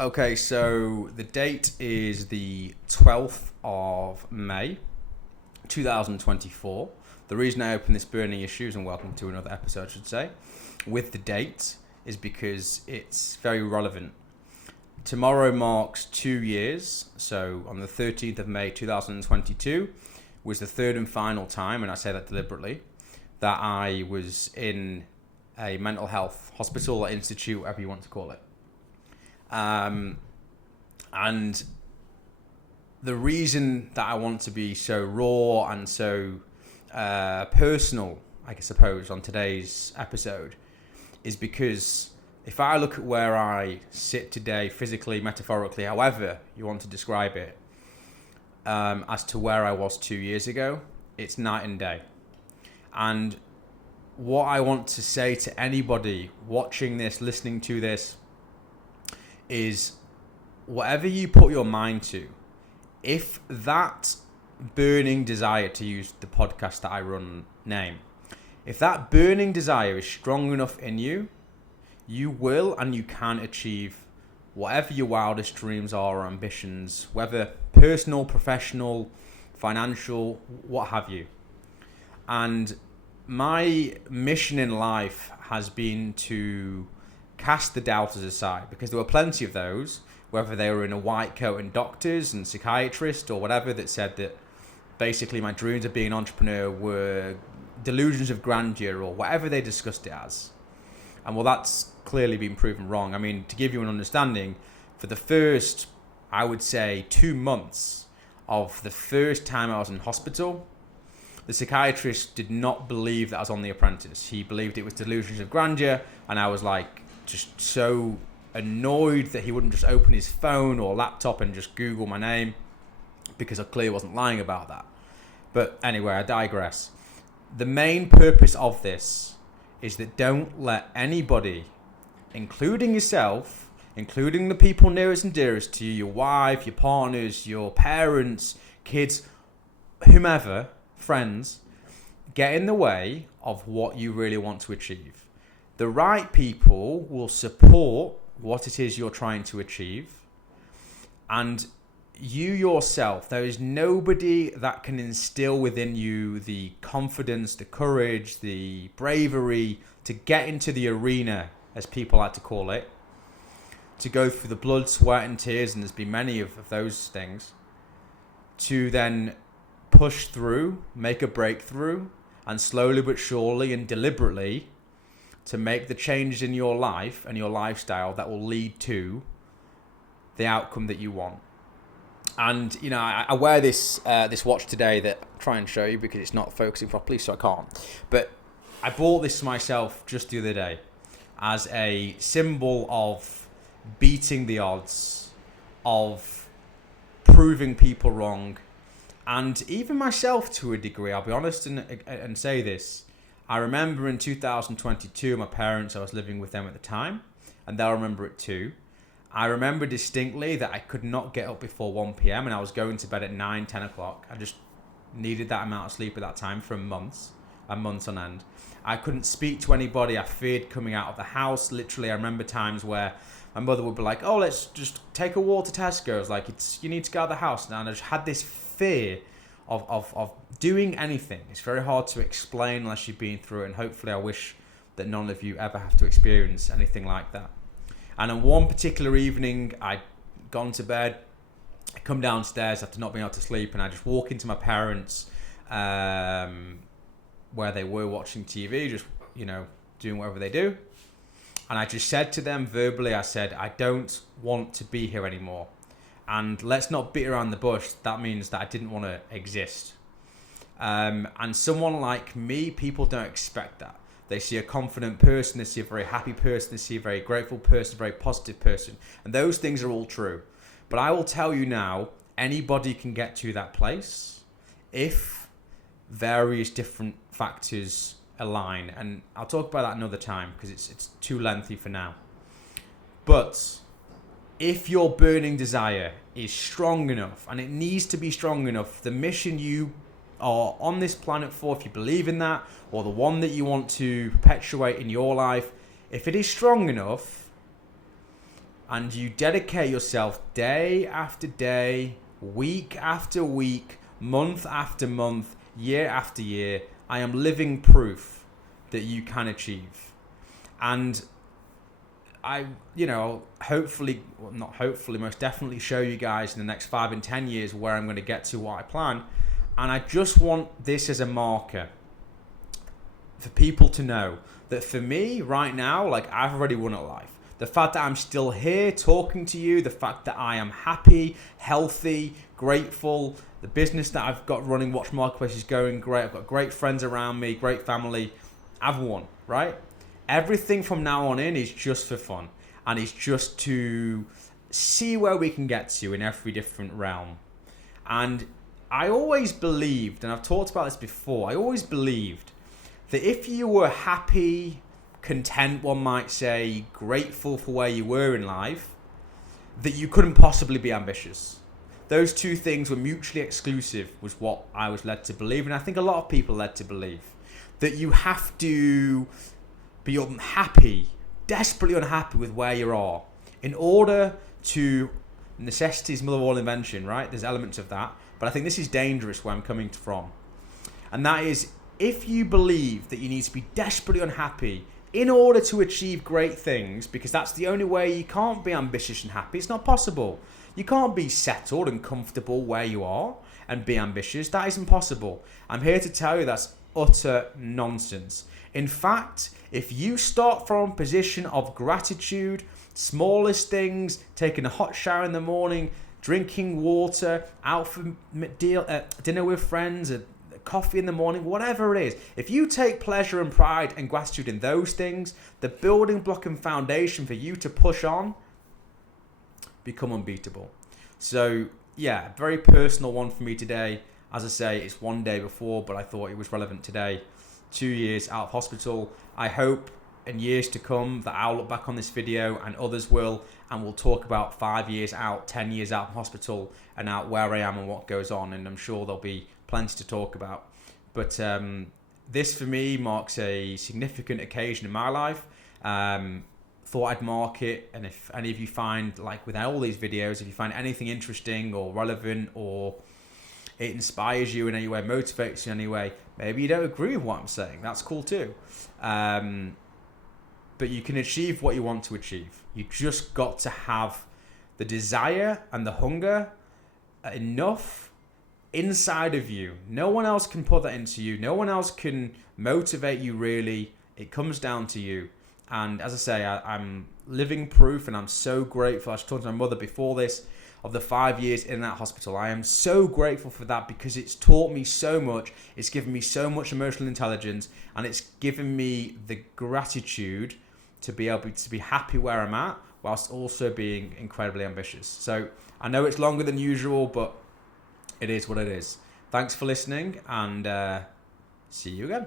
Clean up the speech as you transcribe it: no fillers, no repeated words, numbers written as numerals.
Okay, so the date is the 12th of May, 2024. The reason I open this Burning Issues, and welcome to another episode, I should say, with the date is because it's very relevant. Tomorrow marks 2 years, so on the 13th of May 2022 was the third and final time, and I say that deliberately, that I was in a mental health hospital or institute, whatever you want to call it. And the reason that I want to be so raw and so personal, I suppose, on today's episode is because if I look at where I sit today, physically, metaphorically, however you want to describe it, as to where I was 2 years ago, it's night and day. And what I want to say to anybody watching this, listening to this, is whatever you put your mind to, if that burning desire, to use the podcast that I run name, if that burning desire is strong enough in you, you will and you can achieve whatever your wildest dreams are or ambitions, whether personal, professional, financial, what have you. And my mission in life has been to cast the doubters aside, because there were plenty of those, whether they were in a white coat and doctors and psychiatrists or whatever, that said that basically my dreams of being an entrepreneur were delusions of grandeur or whatever they discussed it as. And well, that's clearly been proven wrong. I mean, to give you an understanding, for the first, I would say, 2 months of the first time I was in hospital, the psychiatrist did not believe that I was on The Apprentice. He believed it was delusions of grandeur, and I was like, just so annoyed that he wouldn't just open his phone or laptop and just Google my name, because I clearly wasn't lying about that. But anyway, I digress. The main purpose of this is that don't let anybody, including yourself, including the people nearest and dearest to you, your wife, your partners, your parents, kids, whomever, friends, get in the way of what you really want to achieve. The right people will support what it is you're trying to achieve. And you yourself, there is nobody that can instill within you the confidence, the courage, the bravery to get into the arena, as people like to call it, to go through the blood, sweat and tears, and there's been many of those things, to then push through, make a breakthrough, and slowly but surely and deliberately to make the changes in your life and your lifestyle that will lead to the outcome that you want. And, you know, I wear this watch today that I try and show you because it's not focusing properly, so I can't. But I bought this myself just the other day as a symbol of beating the odds, of proving people wrong, and even myself to a degree. I'll be honest and say this. I remember in 2022, my parents, I was living with them at the time, and they'll remember it too. I remember distinctly that I could not get up before 1 p.m. and I was going to bed at 9, 10 o'clock. I just needed that amount of sleep at that time for months on end. I couldn't speak to anybody. I feared coming out of the house. Literally, I remember times where my mother would be like, oh, let's just take a walk to Tesco's. Like, you need to get out of the house now. And I just had this fear of doing anything. It's very hard to explain unless you've been through it, and hopefully I wish that none of you ever have to experience anything like that. And on one particular evening, I'd gone to bed, I come downstairs after not being able to sleep, and I just walk into my parents' where they were watching TV, just, you know, doing whatever they do. And I just said to them verbally, I said, I don't want to be here anymore. And let's not beat around the bush. That means that I didn't want to exist. And someone like me, people don't expect that. They see a confident person, they see a very happy person, they see a very grateful person, a very positive person. And those things are all true. But I will tell you now, anybody can get to that place if various different factors align. And I'll talk about that another time because it's too lengthy for now. But if your burning desire is strong enough, and it needs to be strong enough, the mission you are on this planet for, if you believe in that, or the one that you want to perpetuate in your life, if it is strong enough, and you dedicate yourself day after day, week after week, month after month, year after year, I am living proof that you can achieve. And I, hopefully, well, not hopefully, most definitely show you guys in the next 5 and 10 years where I'm going to get to, what I plan. And I just want this as a marker for people to know that for me right now, like, I've already won at life. The fact that I'm still here talking to you, the fact that I am happy, healthy, grateful, the business that I've got running, Watch Marketplace, is going great. I've got great friends around me, great family. I've won, right? Everything from now on in is just for fun. And it's just to see where we can get to in every different realm. And I always believed, and I've talked about this before, I always believed that if you were happy, content, one might say, grateful for where you were in life, that you couldn't possibly be ambitious. Those two things were mutually exclusive, was what I was led to believe, and I think a lot of people led to believe. That you have to be unhappy, desperately unhappy with where you are, in order to, necessity is mother of all invention, right? There's elements of that, but I think this is dangerous where I'm coming from. And that is, if you believe that you need to be desperately unhappy in order to achieve great things, because that's the only way, you can't be ambitious and happy. It's not possible. You can't be settled and comfortable where you are and be ambitious. That is impossible. I'm here to tell you that's utter nonsense. In fact, if you start from a position of gratitude, smallest things, taking a hot shower in the morning, drinking water, out for dinner with friends, coffee in the morning, whatever it is, if you take pleasure and pride and gratitude in those things, the building block and foundation for you to push on become unbeatable. So yeah, very personal one for me today. As I say, it's one day before, but I thought it was relevant today. 2 years out of hospital. I hope in years to come that I'll look back on this video, and others will, and we'll talk about 5 years out, 10 years out of hospital, and out where I am and what goes on, and I'm sure there'll be plenty to talk about. But this for me marks a significant occasion in my life. Thought I'd mark it, and if any of you find, like with all these videos, if you find anything interesting or relevant, or it inspires you in any way, motivates you in any way, maybe you don't agree with what I'm saying, that's cool too. But you can achieve what you want to achieve. You just got to have the desire and the hunger enough inside of you. No one else can put that into you. No one else can motivate you, really. It comes down to you. And as I say, I'm living proof, and I'm so grateful. I was talking to my mother before this, of the 5 years in that hospital. I am so grateful for that, because it's taught me so much. It's given me so much emotional intelligence, and it's given me the gratitude to be able to be happy where I'm at, whilst also being incredibly ambitious. So I know it's longer than usual, but it is what it is. Thanks for listening, and see you again.